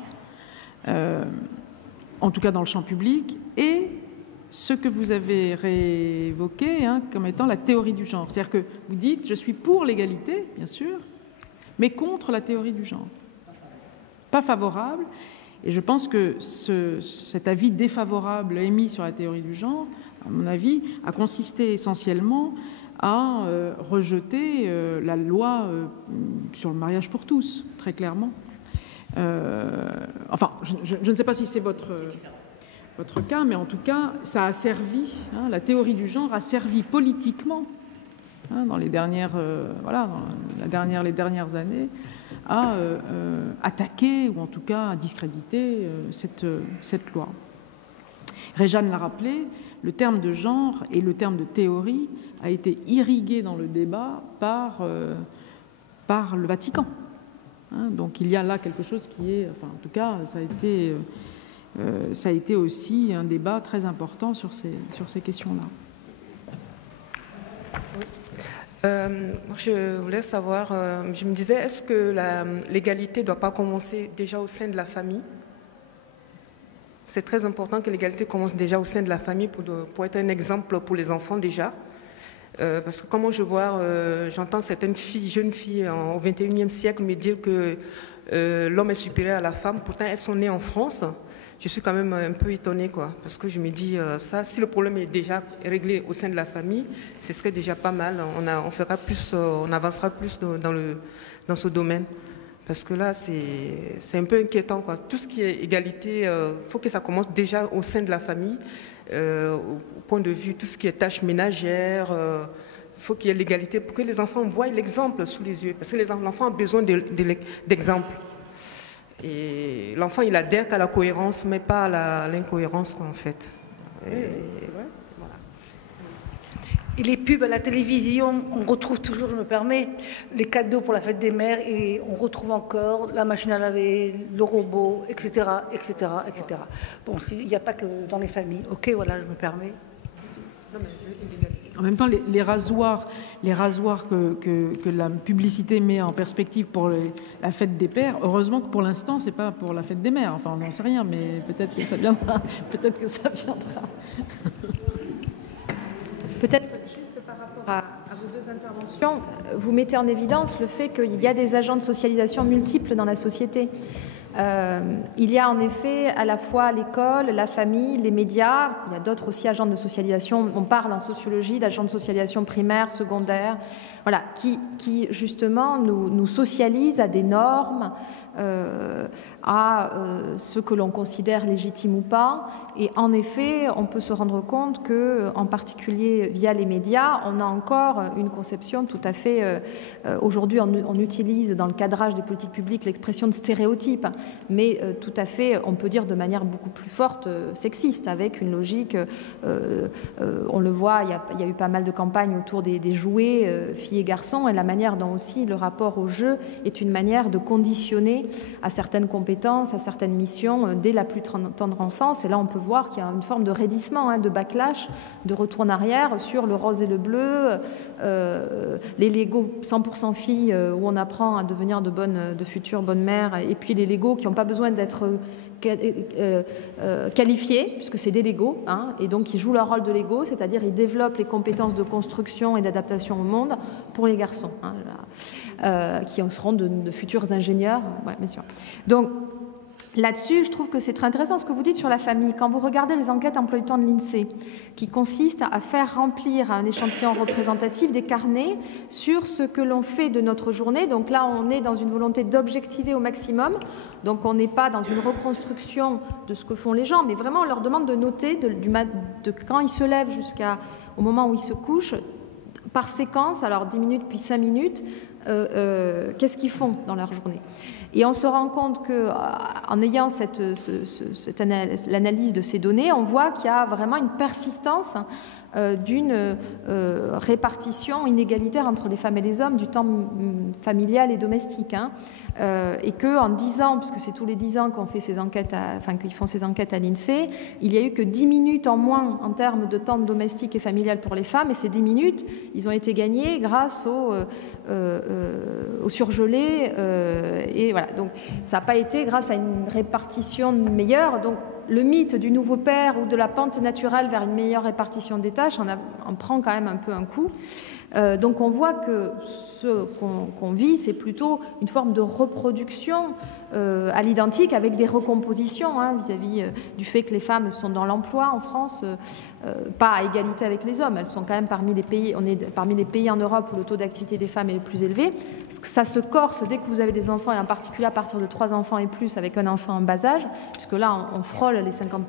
en tout cas dans le champ public, et ce que vous avez réévoqué comme étant la théorie du genre. C'est-à-dire que vous dites, je suis pour l'égalité, bien sûr, mais contre la théorie du genre. Pas favorable. Et je pense que cet avis défavorable émis sur la théorie du genre, à mon avis, a consisté essentiellement à rejeter la loi sur le mariage pour tous, très clairement. Enfin, je ne sais pas si c'est votre cas, mais en tout cas, ça a servi, la théorie du genre a servi politiquement, dans les dernières années, à attaquer, ou en tout cas à discréditer cette loi. Réjeanne l'a rappelé, le terme de genre et le terme de théorie a été irrigué dans le débat par le Vatican. Donc il y a là quelque chose qui est, enfin en tout cas, ça a été ça a été aussi un débat très important sur ces questions-là. Je voulais savoir, je me disais, est-ce que l'égalité ne doit pas commencer déjà au sein de la famille? C'est très important que l'égalité commence déjà au sein de la famille pour être un exemple pour les enfants déjà. Parce que comment j'entends certaines filles, jeunes filles au XXIe siècle me dire que l'homme est supérieur à la femme, pourtant elles sont nées en France. Je suis quand même un peu étonnée, quoi, parce que je me dis, si le problème est déjà réglé au sein de la famille, ce serait déjà pas mal. On fera plus, on avancera plus dans ce domaine. Parce que là, c'est un peu inquiétant, quoi. Tout ce qui est égalité, il faut que ça commence déjà au sein de la famille, au point de vue, tout ce qui est tâches ménagères, il faut qu'il y ait l'égalité pour que les enfants voient l'exemple sous les yeux. Parce que l'enfant a besoin d'exemple. Et l'enfant, il adhère qu'à la cohérence, mais pas à l'incohérence, en fait. Et les pubs à la télévision, on retrouve toujours, je me permets, les cadeaux pour la fête des mères, et on retrouve encore la machine à laver, le robot, etc., etc., etc. Bon, il n'y a pas que dans les familles. Ok, voilà, je me permets. En même temps, les rasoirs que la publicité met en perspective pour la fête des pères, heureusement que pour l'instant, c'est pas pour la fête des mères. Enfin, on n'en sait rien, mais peut-être que ça viendra. Peut-être que ça viendra. Peut-être juste par rapport à vos deux interventions, vous mettez en évidence le fait qu'il y a des agents de socialisation multiples dans la société. Il y a en effet à la fois l'école, la famille, les médias, il y a d'autres aussi agents de socialisation, on parle en sociologie d'agents de socialisation primaire, secondaire, voilà, qui justement nous socialisent à des normes, à ce que l'on considère légitime ou pas. Et en effet, on peut se rendre compte que, en particulier via les médias, on a encore une conception tout à fait... aujourd'hui, on utilise dans le cadrage des politiques publiques l'expression de stéréotype, mais tout à fait, on peut dire de manière beaucoup plus forte, sexiste, avec une logique... on le voit, il y a eu pas mal de campagnes autour des jouets, filles et garçons, et la manière dont aussi le rapport au jeu est une manière de conditionner à certaines compétences, à certaines missions dès la plus tendre enfance. Et là, on peut voir qu'il y a une forme de raidissement, de backlash, de retour en arrière sur le rose et le bleu, les Lego 100% filles où on apprend à devenir de futures bonnes mères, et puis les Lego qui n'ont pas besoin d'être qualifiés, puisque c'est des Lego, et donc ils jouent leur rôle de Lego, c'est-à-dire ils développent les compétences de construction et d'adaptation au monde pour les garçons, qui seront de futurs ingénieurs. Ouais, bien sûr. Donc là-dessus, je trouve que c'est très intéressant ce que vous dites sur la famille. Quand vous regardez les enquêtes emploi du temps de l'INSEE, qui consistent à faire remplir un échantillon représentatif des carnets sur ce que l'on fait de notre journée. Donc là, on est dans une volonté d'objectiver au maximum. Donc on n'est pas dans une reconstruction de ce que font les gens, mais vraiment on leur demande de noter de quand ils se lèvent jusqu'au moment où ils se couchent, par séquence, alors 10 minutes puis 5 minutes, qu'est-ce qu'ils font dans leur journée. Et on se rend compte qu'en ayant l'analyse de ces données, on voit qu'il y a vraiment une persistance d'une répartition inégalitaire entre les femmes et les hommes du temps familial et domestique. Et qu'en 10 ans, puisque c'est tous les 10 ans qu'on fait ces enquêtes, qu'ils font ces enquêtes à l'INSEE, il y a eu que 10 minutes en moins en termes de temps domestique et familial pour les femmes, et ces 10 minutes, ils ont été gagnés grâce au surgelé, et voilà. Donc ça n'a pas été grâce à une répartition meilleure. Donc le mythe du nouveau père ou de la pente naturelle vers une meilleure répartition des tâches en prend quand même un peu un coup. Donc on voit que ce qu'on vit, c'est plutôt une forme de reproduction à l'identique avec des recompositions vis-à-vis du fait que les femmes sont dans l'emploi en France, pas à égalité avec les hommes. Elles sont quand même parmi les pays, on est parmi les pays en Europe où le taux d'activité des femmes est le plus élevé. Ça se corse dès que vous avez des enfants, et en particulier à partir de 3 enfants et plus avec un enfant en bas âge, puisque là on frôle les 50%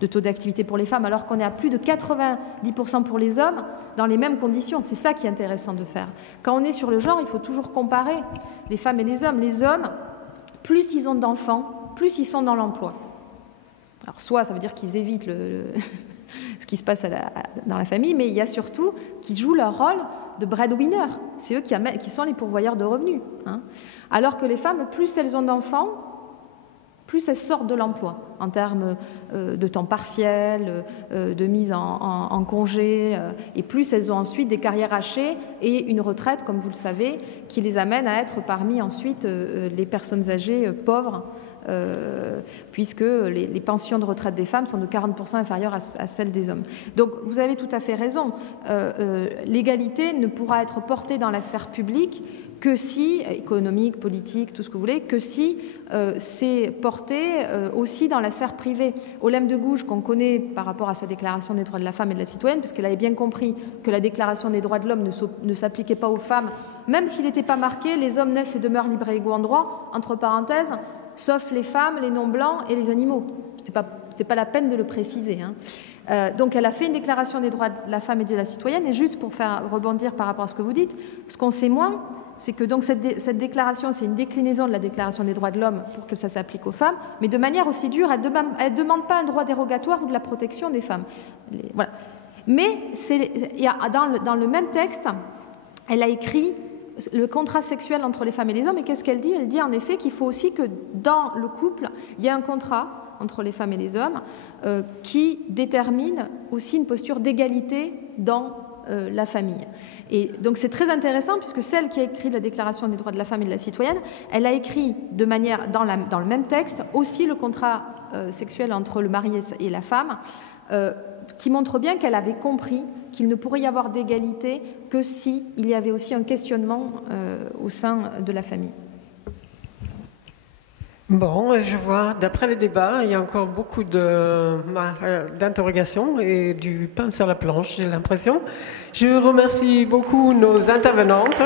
de taux d'activité pour les femmes, alors qu'on est à plus de 90% pour les hommes dans les mêmes conditions. C'est ça qui est intéressant de faire. Quand on est sur le genre, il faut toujours comparer les femmes et les hommes. Les hommes, plus ils ont d'enfants, plus ils sont dans l'emploi. Alors soit ça veut dire qu'ils évitent ce qui se passe dans la famille, mais il y a surtout qu'ils jouent leur rôle de breadwinner. C'est eux qui sont les pourvoyeurs de revenus. Alors que les femmes, plus elles ont d'enfants, plus elles sortent de l'emploi en termes de temps partiel, de mise en congé, et plus elles ont ensuite des carrières hachées et une retraite, comme vous le savez, qui les amène à être parmi ensuite les personnes âgées pauvres, puisque les pensions de retraite des femmes sont de 40% inférieures à celles des hommes. Donc vous avez tout à fait raison, l'égalité ne pourra être portée dans la sphère publique que si, économique, politique, tout ce que vous voulez, que si c'est porté aussi dans la sphère privée. Olympe de Gouges, qu'on connaît par rapport à sa déclaration des droits de la femme et de la citoyenne, parce qu'elle avait bien compris que la déclaration des droits de l'homme ne s'appliquait pas aux femmes, même s'il n'était pas marqué « les hommes naissent et demeurent libres et égaux en droit », entre parenthèses, sauf les femmes, les non-blancs et les animaux. C'était pas la peine de le préciser, hein. Donc elle a fait une déclaration des droits de la femme et de la citoyenne, et juste pour faire rebondir par rapport à ce que vous dites, ce qu'on sait moins, c'est que donc cette déclaration, c'est une déclinaison de la déclaration des droits de l'homme pour que ça s'applique aux femmes, mais de manière aussi dure, elle ne demande pas un droit dérogatoire ou de la protection des femmes. Voilà. Mais dans le même texte, elle a écrit le contrat sexuel entre les femmes et les hommes, et qu'est-ce qu'elle dit? Elle dit en effet qu'il faut aussi que dans le couple, il y ait un contrat entre les femmes et les hommes qui détermine aussi une posture d'égalité dans la famille. Et donc c'est très intéressant puisque celle qui a écrit la Déclaration des droits de la femme et de la citoyenne, elle a écrit de manière, dans le même texte aussi le contrat sexuel entre le mari et la femme, qui montre bien qu'elle avait compris qu'il ne pourrait y avoir d'égalité que s'il y avait aussi un questionnement au sein de la famille. Bon, je vois, d'après les débats, il y a encore beaucoup d'interrogations et du pain sur la planche, j'ai l'impression. Je remercie beaucoup nos intervenantes.